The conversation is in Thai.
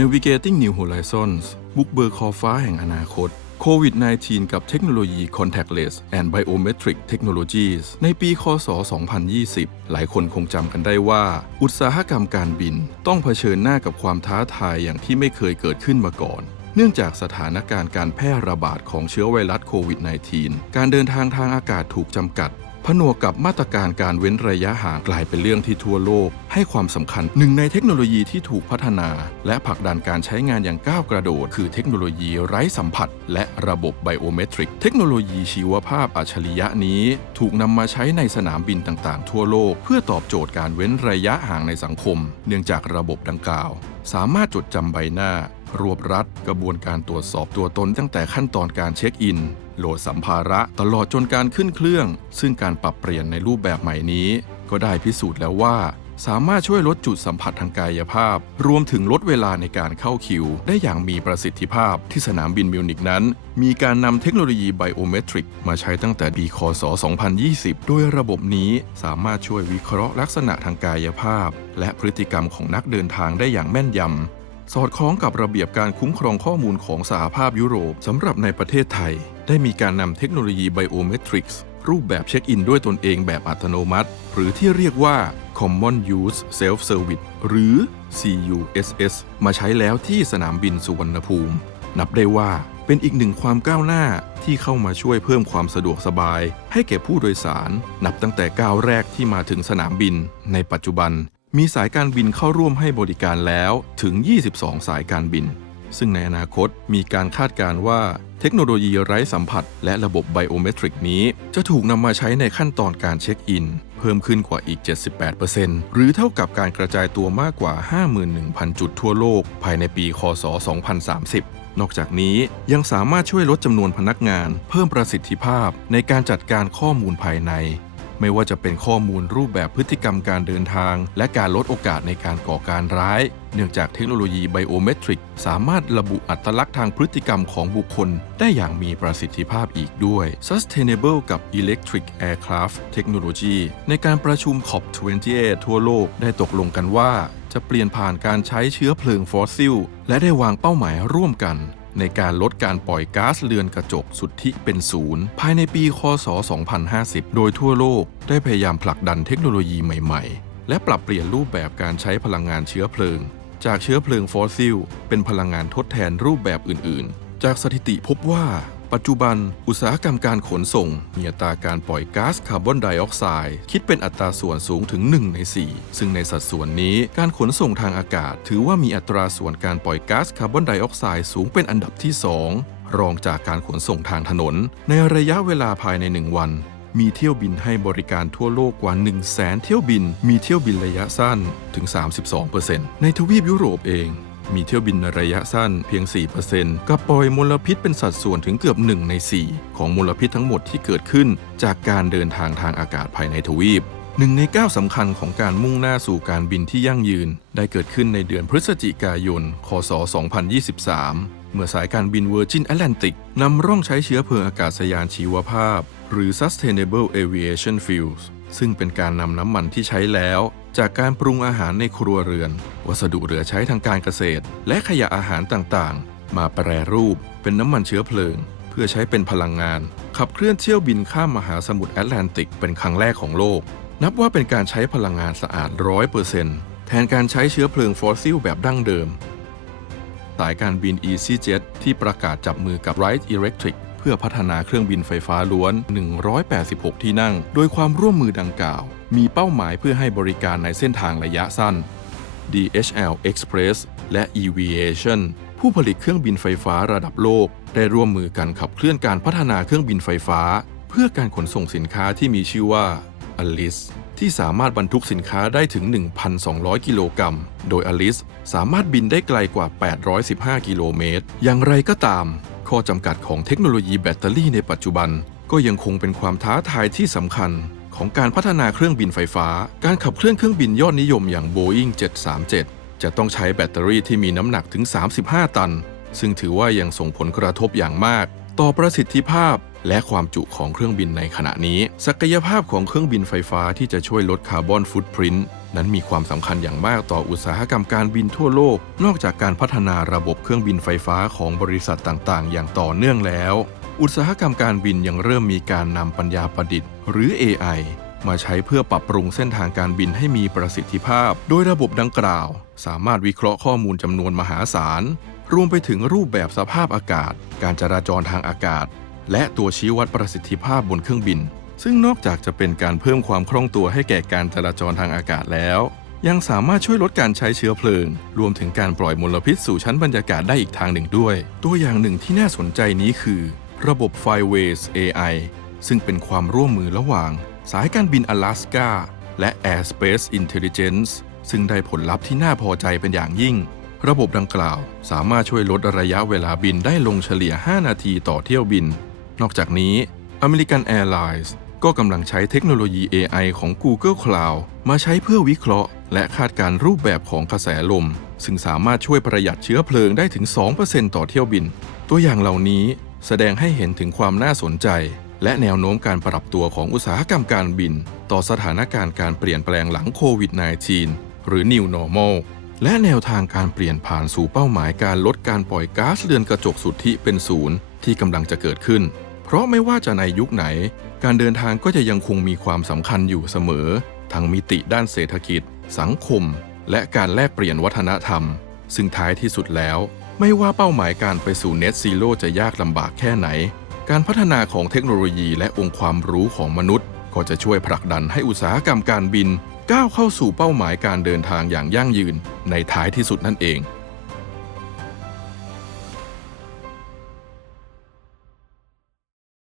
Navigating New Horizons บุกเบิกขอฟ้าแห่งอนาคตโควิด -19 กับเทคโนโลยี Contactless and Biometric Technologies ในปีคศ 2020 หลายคนคงจำกันได้ว่า อุตสาหกรรมการบินต้องเผชิญหน้ากับความท้าทายอย่างที่ไม่เคยเกิดขึ้นมาก่อน เนื่องจากสถานการณ์การแพร่ระบาดของเชื้อไวรัสโควิด -19 การเดินทางทางอากาศถูกจำกัด นวกกับมาตรการการเว้นระยะห่างกลายเป็นเรื่องที่ทั่วโลก ให้ความสำคัญหนึ่งในเทคโนโลยีที่ถูกพัฒนา และผลักดันการใช้งานอย่างก้าวกระโดด คือเทคโนโลยีไร้สัมผัส และระบบไบโอเมตริก เทคโนโลยีชีวภาพอัจฉริยะนี้ ถูกนำมาใช้ในสนามบินต่างๆ ทั่วโลก เพื่อตอบโจทย์การเว้นระยะห่างในสังคม เนื่องจากระบบดังกล่าว สามารถจดจำใบหน้า รวบรัดกระบวนการตรวจสอบตัวตนตั้งแต่ขั้นตอนการเช็คอิน โหลดสัมภาระตลอดจนการขึ้นเครื่อง ซึ่งการปรับเปลี่ยนในรูปแบบใหม่นี้ ก็ได้พิสูจน์แล้วว่า สามารถช่วยลดจุดสัมผัสทางกายภาพ รวมถึงลดเวลาในการเข้าคิว ได้อย่างมีประสิทธิภาพที่สนามบินมิวนิกนั้น มีการนำเทคโนโลยีไบโอเมตริกมาใช้ตั้งแต่ปีคศ 2020 โดยระบบนี้สามารถช่วยวิเคราะห์ลักษณะทางกายภาพ และพฤติกรรมของนักเดินทางได้อย่างแม่นยำ สอดคล้องกับระเบียบการคุ้มครองข้อมูลของสหภาพยุโรปสำหรับในประเทศไทย ได้มีการนำเทคโนโลยีไบโอเมตริกส์รูปแบบเช็คอินด้วยตนเองแบบอัตโนมัติ หรือที่เรียกว่า Common Use Self Service หรือ CUSS มาใช้แล้วที่สนามบินสุวรรณภูมิ นับได้ว่าเป็นอีกหนึ่งความก้าวหน้าที่เข้ามาช่วยเพิ่มความสะดวกสบาย ให้แก่ผู้โดยสาร นับตั้งแต่ก้าวแรกที่มาถึงสนามบิน ในปัจจุบัน มีสายการบินเข้าร่วมให้บริการแล้วถึง 22 สายการบิน ซึ่งในอนาคตมีการคาดการว่าเทคโนโลยีไร้สัมผัส และระบบไบโอเมตริกนี้ จะถูกนำมาใช้ในขั้นตอนการเช็คอิน เพิ่มขึ้นกว่าอีก 78%หรือเท่ากับการกระจายตัวมากกว่า 51,000 จุดทั่วโลก ภายในปี คศ 2030 นอกจากนี้ยังสามารถช่วยลดจำนวนพนักงาน เพิ่มประสิทธิภาพในการจัดการข้อมูลภายใน ไม่ว่าจะเป็นข้อมูลรูปแบบพฤติกรรมการเดินทาง และการลดโอกาสในการก่อการร้าย เนื่องจากเทคโนโลยีไบโอเมตริกสามารถระบุอัตลักษณ์ทางพฤติกรรมของบุคคล ได้อย่างมีประสิทธิภาพอีกด้วย Sustainable กับ Electric Aircraft Technology ในการประชุม COP28 ทั่วโลกได้ตกลงกันว่า จะเปลี่ยนผ่านการใช้เชื้อเพลิงฟอสซิล และได้วางเป้าหมายร่วมกัน ในการลดการปล่อยก๊าซเรือนกระจกสุทธิเป็นศูนย์ภายในปี คศ 2050 โดยทั่วโลกได้พยายามผลักดันเทคโนโลยีใหม่ๆ และปรับเปลี่ยนรูปแบบการใช้พลังงานเชื้อเพลิง จากเชื้อเพลิงฟอสซิล เป็นพลังงานทดแทนรูปแบบอื่นๆ จากสถิติพบว่า ปัจจุบัน อุตสาหกรรมการขนส่ง มีอัตราการปล่อยก๊าซคาร์บอนไดออกไซด์คิดเป็นอัตราส่วนสูงถึง 1 ใน 4 ซึ่งในสัดส่วนนี้การขนส่งทางอากาศ ถือว่ามีอัตราส่วนการปล่อยก๊าซคาร์บอนไดออกไซด์สูงเป็นอันดับที่ 2 รองจากการขนส่งทางถนน ในระยะเวลาภายใน 1 วันมีเที่ยวบินให้บริการทั่วโลกกว่า 1 0 0 0 0แสนเที่ยวบิน มีเที่ยวบินระยะสั้นถึง 32%ในทวีปยุโรปเอง มีเที่ยวบินในระยะสั้นเพียง 4%กับปล่อยมลพิษเป็นสัดส่วนถึงเกือบ 1 ใน 4 ของมลพิษทั้งหมดที่เกิดขึ้น จากการเดินทางทางอากาศภายในทวีปหนึ่งในก้าวสำคัญของการมุ่งหน้าสู่การบินที่ยั่งยืน ได้เกิดขึ้นในเดือนพฤศจิกายน คศ 2023 เมื่อสายการบิน Virgin Atlantic นำร่องใช้เชื้อเพลิงอากาศยานชีวภาพ หรือ Sustainable Aviation Fuels ซึ่งเป็นการนำน้ำมันที่ใช้แล้ว จากการปรุงอาหารในครัวเรือน วัสดุเหลือใช้ทางการเกษตร และขยะอาหารต่างๆ มาแปรรูปเป็นน้ำมันเชื้อเพลิง เพื่อใช้เป็นพลังงาน ขับเคลื่อนเที่ยวบินข้ามมหาสมุทรแอตแลนติกเป็นครั้งแรกของโลก นับว่าเป็นการใช้พลังงานสะอาดร้อยเปอร์เซ็นต์แทนการใช้เชื้อเพลิงฟอสซิลแบบดั้งเดิม สายการบิน EasyJet ที่ประกาศจับมือกับ Wright Electric เพื่อพัฒนาเครื่องบินไฟฟ้าล้วน 186 ที่นั่ง โดยความร่วมมือดังกล่าว มีเป้าหมายเพื่อให้บริการในเส้นทางระยะสั้น DHL Express และ Eviation ผู้ผลิตเครื่องบินไฟฟ้าระดับโลก ได้ร่วมมือกันขับเคลื่อนการพัฒนาเครื่องบินไฟฟ้า เพื่อการขนส่งสินค้าที่มีชื่อว่า Alice ที่สามารถบรรทุกสินค้าได้ถึง 1,200 กิโลกรัม โดย Alice สามารถบินได้ไกลกว่า 815 กิโลเมตร อย่างไรก็ตาม ข้อจำกัดของเทคโนโลยีแบตเตอรี่ในปัจจุบัน ก็ยังคงเป็นความท้าทายที่สำคัญ ของการพัฒนาเครื่องบินไฟฟ้า การขับเคลื่อนเครื่องบินยอดนิยมอย่าง Boeing 737 จะต้องใช้แบตเตอรี่ที่มีน้ำหนักถึง 35 ตัน ซึ่งถือว่ายังส่งผลกระทบอย่างมาก ต่อประสิทธิภาพและความจุของเครื่องบินในขณะนี้ ศักยภาพของเครื่องบินไฟฟ้าที่จะช่วยลดคาร์บอนฟุตพริ้นท์นั้นมีความสำคัญอย่างมากต่ออุตสาหกรรมการบินทั่วโลก นอกจากการพัฒนาระบบเครื่องบินไฟฟ้าของบริษัทต่างๆ อย่างต่อเนื่องแล้ว อุตสาหกรรมการบินยังเริ่มมีการนำปัญญาประดิษฐ์ หรือ AI มาใช้เพื่อปรับปรุงเส้นทางการบินให้มีประสิทธิภาพ โดยระบบดังกล่าว สามารถวิเคราะห์ข้อมูลจำนวนมหาศาล รวมไปถึงรูปแบบสภาพอากาศ การจราจรทางอากาศ และตัวชี้วัดประสิทธิภาพบนเครื่องบิน ซึ่งนอกจากจะเป็นการเพิ่มความคล่องตัวให้แก่การจราจรทางอากาศแล้ว ยังสามารถช่วยลดการใช้เชื้อเพลิง รวมถึงการปล่อยมลพิษสู่ชั้นบรรยากาศได้อีกทางหนึ่งด้วย ตัวอย่างหนึ่งที่น่าสนใจนี้คือ ระบบ Fireways AI ซึ่งเป็นความร่วมมือระหว่าง สายการบินอลาสกาและ Airspace Intelligence ซึ่งได้ผลลัพธ์ที่น่าพอใจเป็นอย่างยิ่ง ระบบดังกล่าวสามารถช่วยลดระยะเวลาบินได้ลงเฉลี่ย 5 นาทีต่อเที่ยวบิน นอกจากนี้ American Airlines ก็กำลังใช้เทคโนโลยี AI ของ Google Cloud มาใช้เพื่อวิเคราะห์ และคาดการรูปแบบของกระแสลม ซึ่งสามารถช่วยประหยัดเชื้อเพลิงได้ถึง 2%ต่อเที่ยวบิน ตัวอย่างเหล่านี้ แสดงให้เห็นถึงความน่าสนใจ และแนวโน้มการปรับตัวของอุตสาหกรรมการบิน ต่อสถานการณ์การเปลี่ยนแปลงหลังโควิด -19 หรือ New Normal และแนวทางการเปลี่ยนผ่านสู่เป้าหมายการลดการปล่อยก๊าซเรือนกระจกสุทธิเป็นศูนย์ที่กำลังจะเกิดขึ้น เพราะไม่ว่าจะในยุคไหน การเดินทางก็จะยังคงมีความสำคัญอยู่เสมอ ทั้งมิติด้านเศรษฐกิจ สังคม และการแลกเปลี่ยนวัฒนธรรม ซึ่งท้ายที่สุดแล้ว ไม่ว่าเป้าหมายการไปสู่เน็ตซีโร่จะยากลำบากแค่ไหน การพัฒนาของเทคโนโลยีและองค์ความรู้ของมนุษย์ ก็จะช่วยผลักดันให้อุตสาหกรรมการบิน ก้าวเข้าสู่เป้าหมายการเดินทางอย่างยั่งยืนในท้ายที่สุดนั่นเอง